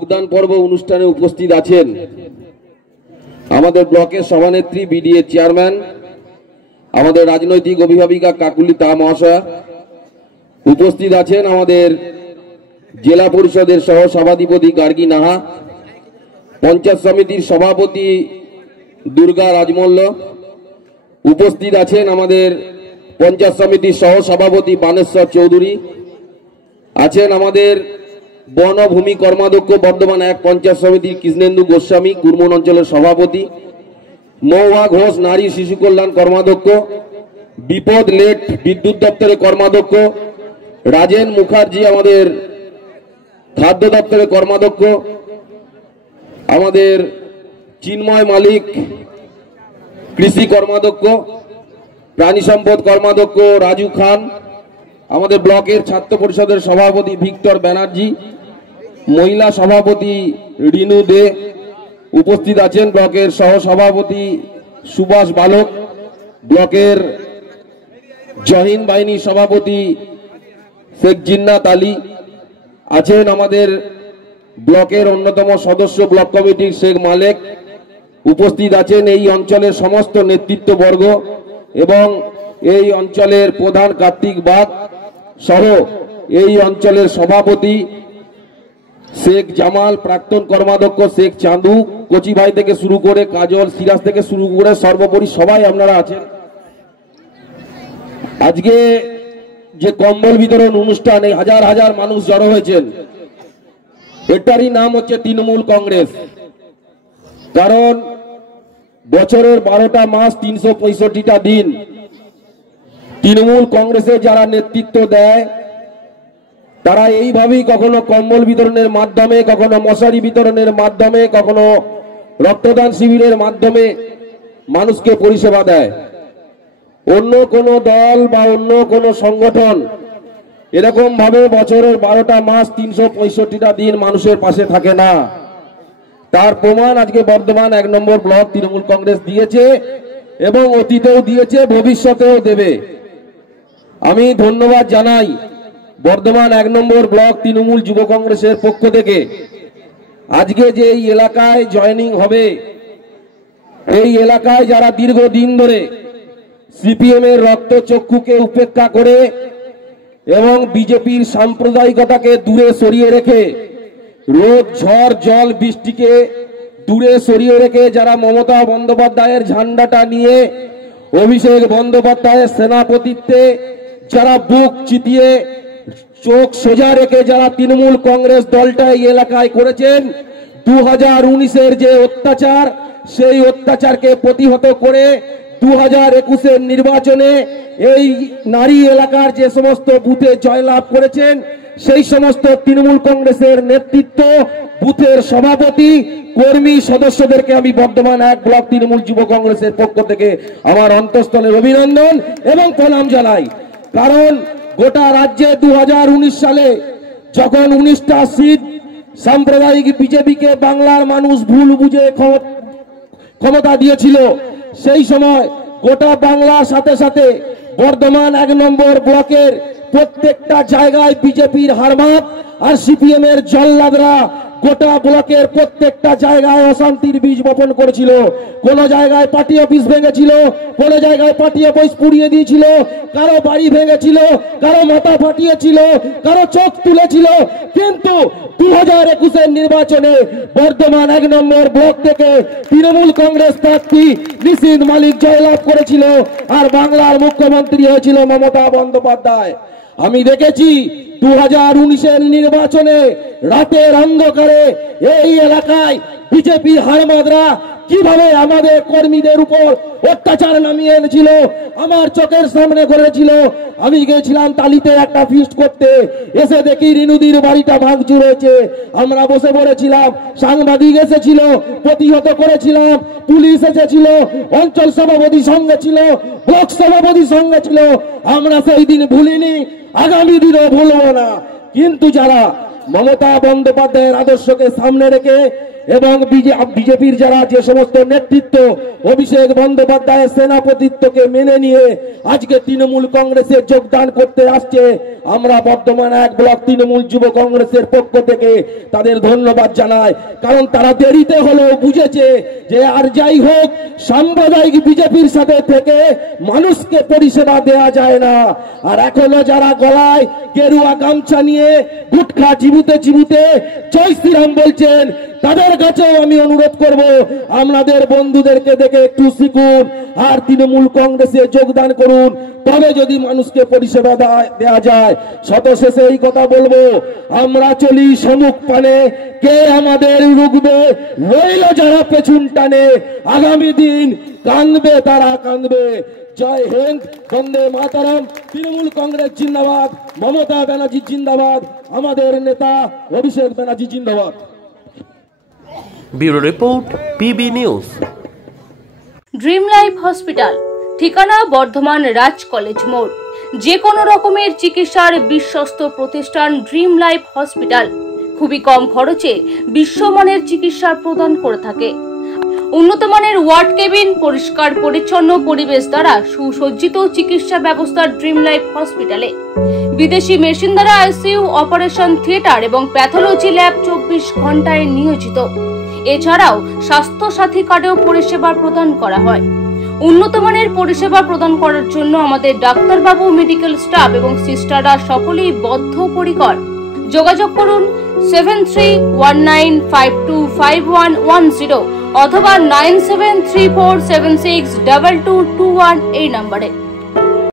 যোগদান পর্ব অনুষ্ঠানে উপস্থিত আছেন আমাদের ব্লকের সভানেত্রী বিডিএ চেয়ারম্যান আমাদের রাজনৈতিক অভিভাবিকা কাকুলি তা মহাশয়া। উপস্থিত আছেন আমাদের জেলা পরিষদের সহ সভাধিপতি গার্গী নাহা, পঞ্চায়েত সমিতির সভাপতি দুর্গা রাজমল্ল। উপস্থিত আছেন আমাদের পঞ্চায়েত সমিতির সহ সভাপতি বানেশ্বর চৌধুরী। আছেন আমাদের বনভূমি কর্মাধ্যক্ষ বর্ধমান এক পঞ্চায়েত সমিতির কৃষ্ণেন্দু গোস্বামী কুরমন অঞ্চলের সভাপতি, মহুয়া ঘোষ নারী শিশু কল্যাণ কর্মাধ্যক্ষ, বিপদ লেট বিদ্যুৎ দপ্তরের কর্মাধ্যক্ষ, রাজেন মুখার্জি আমাদের খাদ্য দপ্তরের কর্মাধ্যক্ষ, আমাদের চিন্ময় মালিক কৃষি কর্মাধ্যক্ষ, প্রাণী সম্পদ কর্মাধ্যক্ষ রাজু খান, আমাদের ব্লকের ছাত্র পরিষদের সভাপতি ভিক্টর ব্যানার্জি, মহিলা সভাপতি রিনু দে। উপস্থিত আছেন ব্লকের সহ সভাপতি সুভাষ বালক, ব্লকের জহিন বাহিনী সভাপতি শেখ জিন্নাত আলী। আছেন আমাদের ব্লকের অন্যতম সদস্য ব্লক কমিটির শেখ মালেক। উপস্থিত আছেন এই অঞ্চলের সমস্ত নেতৃত্ববর্গ এবং এই অঞ্চলের প্রধান কার্তিক বাগ সহ এই অঞ্চলের সভাপতি শেখ জামাল, প্রাক্তন কর্মাধ্যক্ষ শেখ চাঁদু, কচি ভাই থেকে শুরু করে কাজল, সিরাজ থেকে শুরু করে সর্বোপরি সবাই আপনারা আছেন। আজকে যে কম্বল বিতরণ অনুষ্ঠান, এই হাজার হাজার মানুষ জড়ো হয়েছেন, এটারই নাম হচ্ছে তৃণমূল কংগ্রেস। কারণ বছরের 12টা মাস 365টা দিন তৃণমূল কংগ্রেসে যারা নেতৃত্ব দেয় তারা এইভাবেই কখনো কম্বল বিতরণের মাধ্যমে, কখনো মশারি বিতরণের মাধ্যমে, কখনো রক্তদান শিবিরের মাধ্যমে মানুষকে পরিষেবা দেয়। অন্য কোনো দল বা অন্য কোনো সংগঠন এরকম ভাবে বছরের 12টা মাস 365টা দিন মানুষের পাশে থাকে না। তার প্রমাণ আজকে বর্ধমান 1 নম্বর ব্লক তৃণমূল কংগ্রেস দিয়েছে এবং অতীতেও দিয়েছে, ভবিষ্যতেও দেবে। আমি ধন্যবাদ জানাই বর্ধমান 1 নম্বর ব্লক তৃণমূল যুব কংগ্রেসের পক্ষ থেকে। আজকে যে এই এলাকায় জয়েনিং হবে, এই এলাকায় যারা দীর্ঘদিন ধরে সিপিএম এর রক্তচক্ষুকে উপেক্ষা করে এবং বিজেপির সাম্প্রদায়িকতাকে দূরে সরিয়ে রেখে, রোদ ঝড় জল বৃষ্টিকে দূরে সরিয়ে রেখে যারা মমতা বন্দ্যোপাধ্যায়ের ঝান্ডাটা নিয়ে অভিষেক বন্দ্যোপাধ্যায়ের সেনাপতিত্বে যারা বুক চিতিয়ে চোখ সোজা রেখে যারা তৃণমূল কংগ্রেস দলটা এই এলাকায় করেছেন, 2019-এর যে অত্যাচার, সেই অত্যাচারকে প্রতিহত করে 2021-এর নির্বাচনে এই নারী এলাকার যে সমস্ত বুথে জয়লাভ করেছেন, সেই সমস্ত তৃণমূল কংগ্রেসের নেতৃত্ব, বুথের সভাপতি, কর্মী সদস্যদেরকে আমি বর্ধমান 1 ব্লক তৃণমূল যুব কংগ্রেসের পক্ষ থেকে আমার অন্তঃস্থলের অভিনন্দন এবং প্রণাম জানাই। কারণ গোটা রাজ্যে 2019 সালে যখন 19টা সিট সাম্প্রদায়িক বিজেপিকে বাংলার মানুষ ভুল বুঝে ক্ষমতা দিয়েছিল, সেই সময় গোটা বাংলার সাথে সাথে বর্ধমান 1 নম্বর ব্লকের প্রত্যেকটা জায়গায় বিজেপির হারমাত আর সিপিএম এর জল্লাদরা গোটা ব্লকের প্রত্যেকটা জায়গায় অশান্তির বীজ বপন করেছিল। কোন জায়গায় পার্টি অফিস ভেঙেছিল, কোন জায়গায় পার্টি অফিস পুড়িয়ে দিয়েছিল, কারো বাড়ি ভেঙেছিল, কারো মাথা ফাটিয়েছিল, কারো চোখ তুলেছিল। কিন্তু 2021-এর নির্বাচনে বর্ধমান 1 নম্বর ব্লক থেকে তৃণমূল কংগ্রেস প্রার্থী নিশীথ মালিক জয়লাভ করেছিল আর বাংলার মুখ্যমন্ত্রী হয়েছিল মমতা বন্দ্যোপাধ্যায়। আমি দেখেছি 2019-এর নির্বাচনে রাতের অন্ধকারে এই এলাকায় বিজেপির হারমাদরা কিভাবে আমাদের কর্মীদের উপর অত্যাচার নামিয়ে এনেছিল, আমার চোখের সামনে করেছিল। আমি গেছিলাম তালিতে একটা ফিস্ট করতে, এসে দেখি রিনুদির বাড়িটা ভাঙচুর হয়েছে। আমরা বসে পড়েছিলাম, সাংবাদিক এসেছিল, প্রতিহত করেছিলাম, পুলিশ এসেছিল, অঞ্চল সভাপতি সঙ্গে ছিল, ব্লক সভাপতি সঙ্গে ছিল। আমরা সেই দিন ভুলিনি, আগামী দিনও ভুলব না। কিন্তু যারা মমতা বন্দ্যোপাধ্যায়ের আদর্শকে সামনে রেখে এবং বিজেপির যারা যে সমস্ত নেতৃত্ব অভিষেক বন্দ্যোপাধ্যায়ের সেনাপতিত্বকে মেনে নিয়ে আজকে তৃণমূল কংগ্রেসে যোগদান করতে আসছে, আমরা বর্ধমান 1 ব্লক তৃণমূল যুব কংগ্রেসের পক্ষ থেকে তাদের ধন্যবাদ জানাই। কারণ তারা দেরিতে হলেও বুঝেছে যে আর যাই হোক সাম্প্রদায়িক বিজেপির সাথে থেকে মানুষকে পরিষেবা দেয়া যায় না। আর এখনো যারা গলায় গেরুয়া গামছা নিয়ে গুটখা চিবুতে চিবুতে জয় শ্রীরাম বলছেন, তাদের কাছেও আমি অনুরোধ করব আমাদের বন্ধুদেরকে দেখে একটু শিখুন আর তৃণমূল কংগ্রেসে যোগদান করুন, তবে যদি মানুষকে পরিষেবা দেওয়া যায়। শতশেষে এই কথা বলবো, আমরা চলি সমুখ পানে, কে আমাদের রুখবে? রইল যারা পেছন টানে, আগামী দিন কাঁদবে তারা কাঁদবে। জয় হিন্দ, বন্দে মাতরম। তৃণমূল কংগ্রেস জিন্দাবাদ, মমতা ব্যানার্জি জিন্দাবাদ, আমাদের নেতা অভিষেক ব্যানার্জি জিন্দাবাদ। Bureau report, PB news. Dream life hospital, ঠিকানা বর্ধমান রাজ কলেজ মোড়। যে কোনো রকমের চিকিৎসার বিশ্বস্ত প্রতিষ্ঠান ড্রিম লাইফ হসপিটাল খুবই কম খরচে বিশ্বমানের চিকিৎসা প্রদান করে থাকে। উন্নত মানের ওয়ার্ড কেবিন, পরিষ্কার পরিচ্ছন্ন পরিবেশ দ্বারা সুসজ্জিত চিকিৎসা ব্যবস্থা ড্রিম লাইফ হসপিটালে। বিদেশি মেশিন দ্বারা আইসিইউ, অপারেশন থিয়েটার এবং প্যাথোলজি ল্যাব 24 ঘন্টায় নিয়োজিত। এছাড়াও স্বাস্থ্য সাথী কার্ডেও পরিষেবা প্রদান করা হয়। উন্নত মানের পরিষেবা প্রদান করার জন্য আমাদের ডাক্তারবাবু, মেডিকেল স্টাফ এবং সিস্টাররা সকলেই বদ্ধপরিকর। যোগাযোগ করুন 7319525110 অথবা 9734762221 এই নম্বরে।